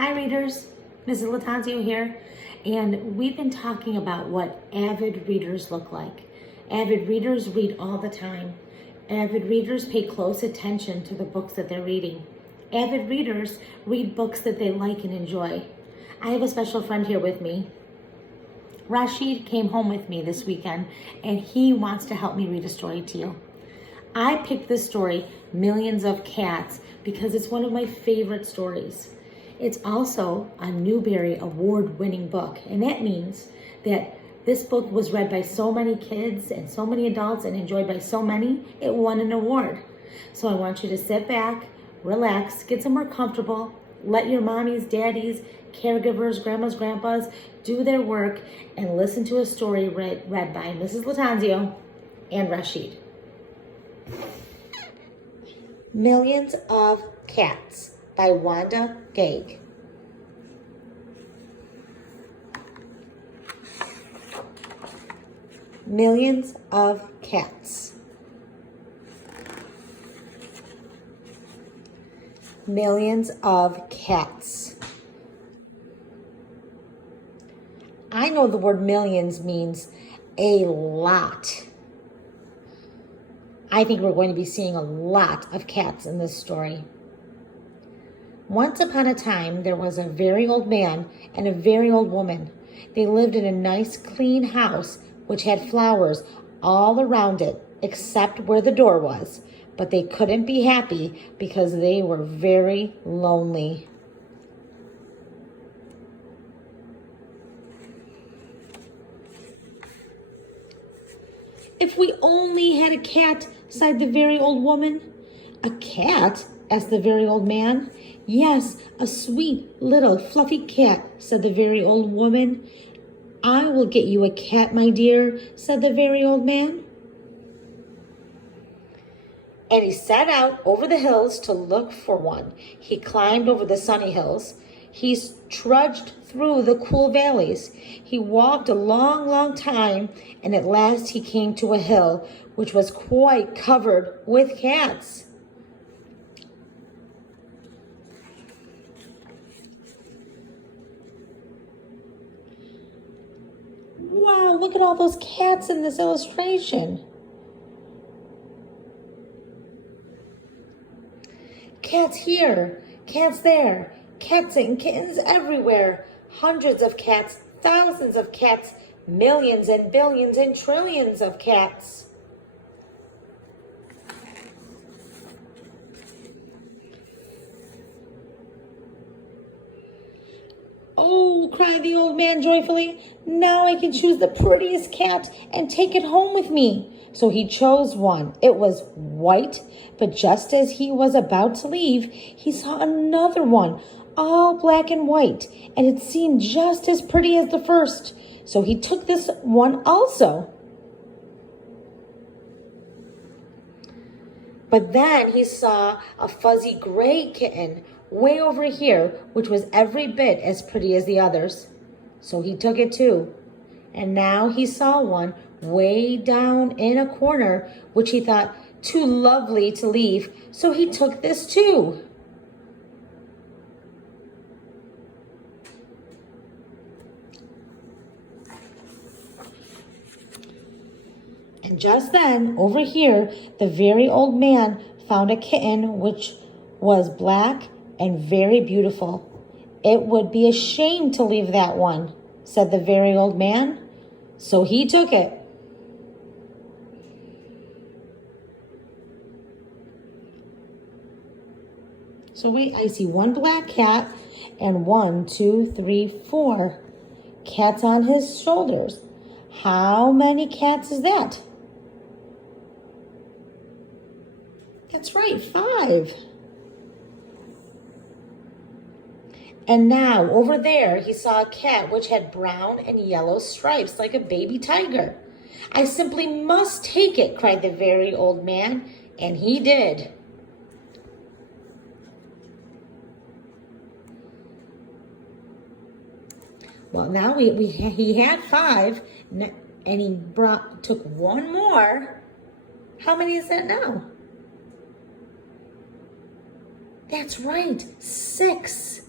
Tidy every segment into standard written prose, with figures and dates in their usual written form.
Hi readers, Mrs. Latanzio here, and we've been talking about what avid readers look like. Avid readers read all the time. Avid readers pay close attention to the books that they're reading. Avid readers read books that they like and enjoy. I have a special friend here with me. Rashid came home with me this weekend, and he wants to help me read a story to you. I picked this story, Millions of Cats, because it's one of my favorite stories. It's also a Newbery Award-winning book, and that means that this book was read by so many kids and so many adults and enjoyed by so many, it won an award. So I want you to sit back, relax, get somewhere comfortable, let your mommies, daddies, caregivers, grandmas, grandpas do their work, and listen to a story read by Mrs. Latanzio and Rashid. Millions of Cats by Wanda Gaig. Millions of cats. Millions of cats. I know the word millions means a lot. I think we're going to be seeing a lot of cats in this story. Once upon a time, there was a very old man and a very old woman. They lived in a nice, clean house which had flowers all around it, except where the door was. But they couldn't be happy because they were very lonely. If we only had a cat, sighed the very old woman. A cat? Asked the very old man. Yes, a sweet little fluffy cat, said the very old woman. I will get you a cat, my dear, said the very old man. And he set out over the hills to look for one. He climbed over the sunny hills. He trudged through the cool valleys. He walked a long, long time, and at last he came to a hill which was quite covered with cats. Wow, look at all those cats in this illustration. Cats here, cats there, cats and kittens everywhere. Hundreds of cats, thousands of cats, millions and billions and trillions of cats. Oh, cried the old man joyfully, now I can choose the prettiest cat and take it home with me. So he chose one. It was white, but just as he was about to leave, he saw another one, all black and white, and it seemed just as pretty as the first. So he took this one also. But then he saw a fuzzy gray kitten way over here, which was every bit as pretty as the others. So he took it too. And now he saw one way down in a corner, which he thought too lovely to leave. So he took this too. And just then, over here, the very old man found a kitten which was black and very beautiful. It would be a shame to leave that one, said the very old man. So he took it. So wait, I see one black cat and 1, 2, 3, 4 cats on his shoulders. How many cats is that? That's right, 5. And now, over there, he saw a cat which had brown and yellow stripes like a baby tiger. I simply must take it, cried the very old man, and he did. Well, now he had 5, and he took one more. How many is that now? That's right, 6.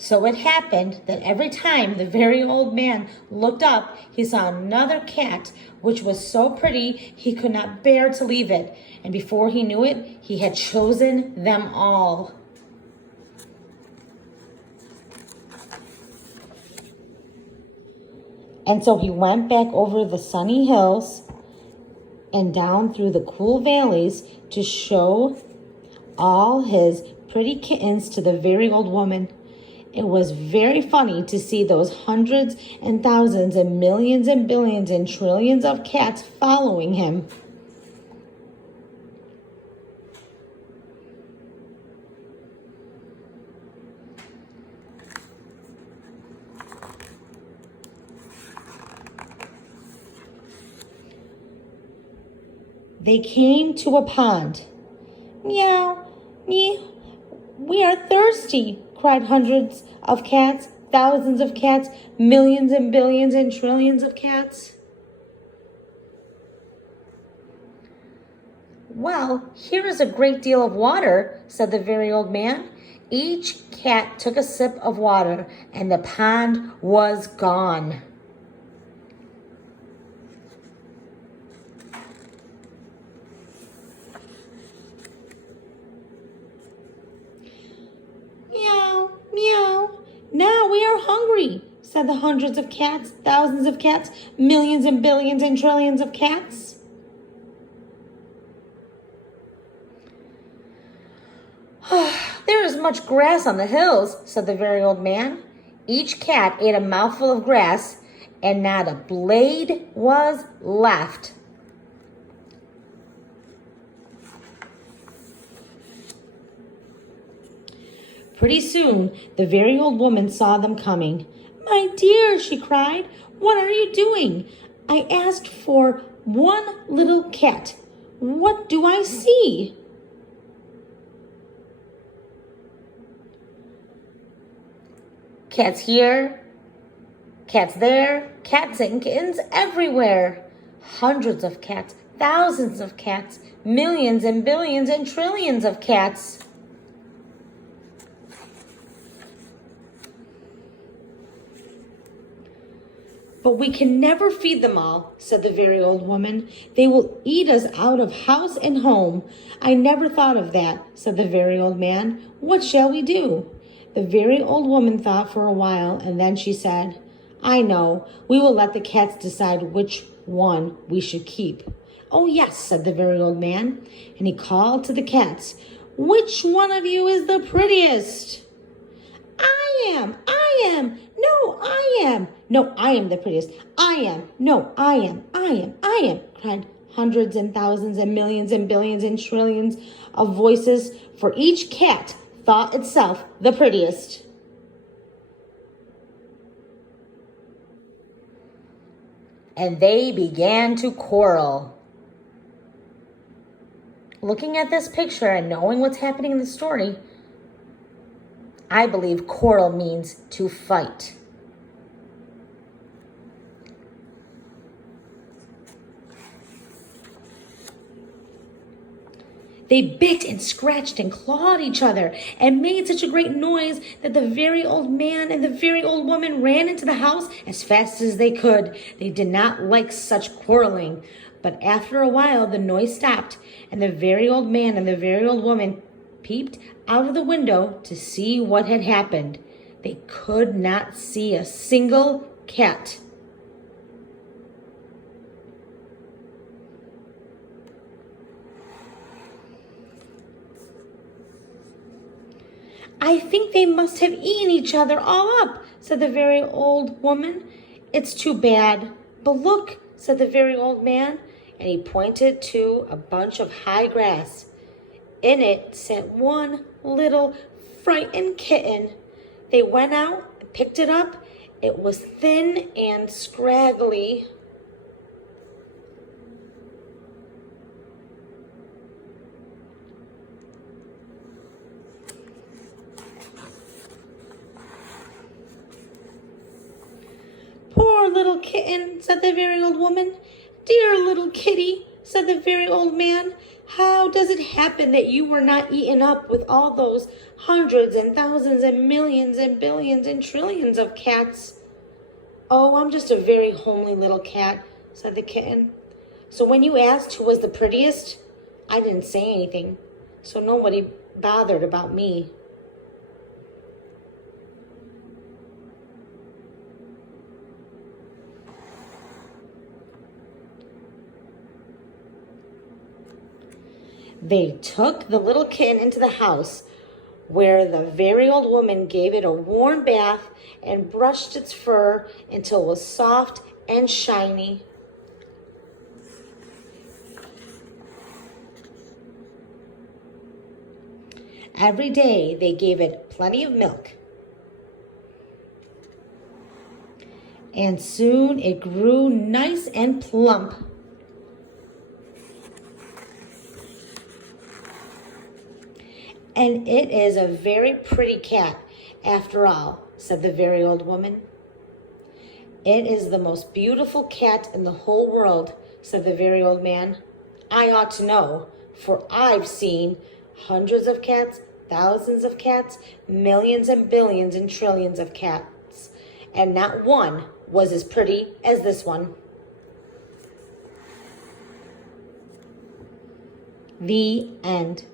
So it happened that every time the very old man looked up, he saw another cat, which was so pretty he could not bear to leave it. And before he knew it, he had chosen them all. And so he went back over the sunny hills and down through the cool valleys to show all his pretty kittens to the very old woman. It was very funny to see those hundreds and thousands and millions and billions and trillions of cats following him. They came to a pond. Meow, meow, we are thirsty, cried hundreds of cats, thousands of cats, millions and billions and trillions of cats. Well, here is a great deal of water, said the very old man. Each cat took a sip of water, and the pond was gone. Meow, meow. Now we are hungry, said the hundreds of cats, thousands of cats, millions and billions and trillions of cats. There is much grass on the hills, said the very old man. Each cat ate a mouthful of grass, and not a blade was left. Pretty soon, the very old woman saw them coming. My dear, she cried, what are you doing? I asked for one little cat. What do I see? Cats here, cats there, cats and kittens everywhere. Hundreds of cats, thousands of cats, millions and billions and trillions of cats. But we can never feed them all, said the very old woman. They will eat us out of house and home. I never thought of that, said the very old man. What shall we do? The very old woman thought for a while, and then she said, I know, we will let the cats decide which one we should keep. Oh, yes, said the very old man, and he called to the cats, which one of you is the prettiest? I am, no, I am. No, I am the prettiest. I am, no, I am, cried hundreds and thousands and millions and billions and trillions of voices, for each cat thought itself the prettiest. And they began to quarrel. Looking at this picture and knowing what's happening in the story, I believe quarrel means to fight. They bit and scratched and clawed each other and made such a great noise that the very old man and the very old woman ran into the house as fast as they could. They did not like such quarreling. But after a while, the noise stopped, and the very old man and the very old woman peeped out of the window to see what had happened. They could not see a single cat. I think they must have eaten each other all up, said the very old woman. It's too bad. But look, said the very old man, and he pointed to a bunch of high grass. In it sat one little frightened kitten. They went out and picked it up. It was thin and scraggly. Poor little kitten, said the very old woman. Dear little kitty, said the very old man. How does it happen that you were not eaten up with all those hundreds and thousands and millions and billions and trillions of cats? Oh, I'm just a very homely little cat, said the kitten. So when you asked who was the prettiest, I didn't say anything, so nobody bothered about me. They took the little kitten into the house, where the very old woman gave it a warm bath and brushed its fur until it was soft and shiny. Every day they gave it plenty of milk. And soon it grew nice and plump. And it is a very pretty cat, after all, said the very old woman. It is the most beautiful cat in the whole world, said the very old man. I ought to know, for I've seen hundreds of cats, thousands of cats, millions and billions and trillions of cats, and not one was as pretty as this one. The end.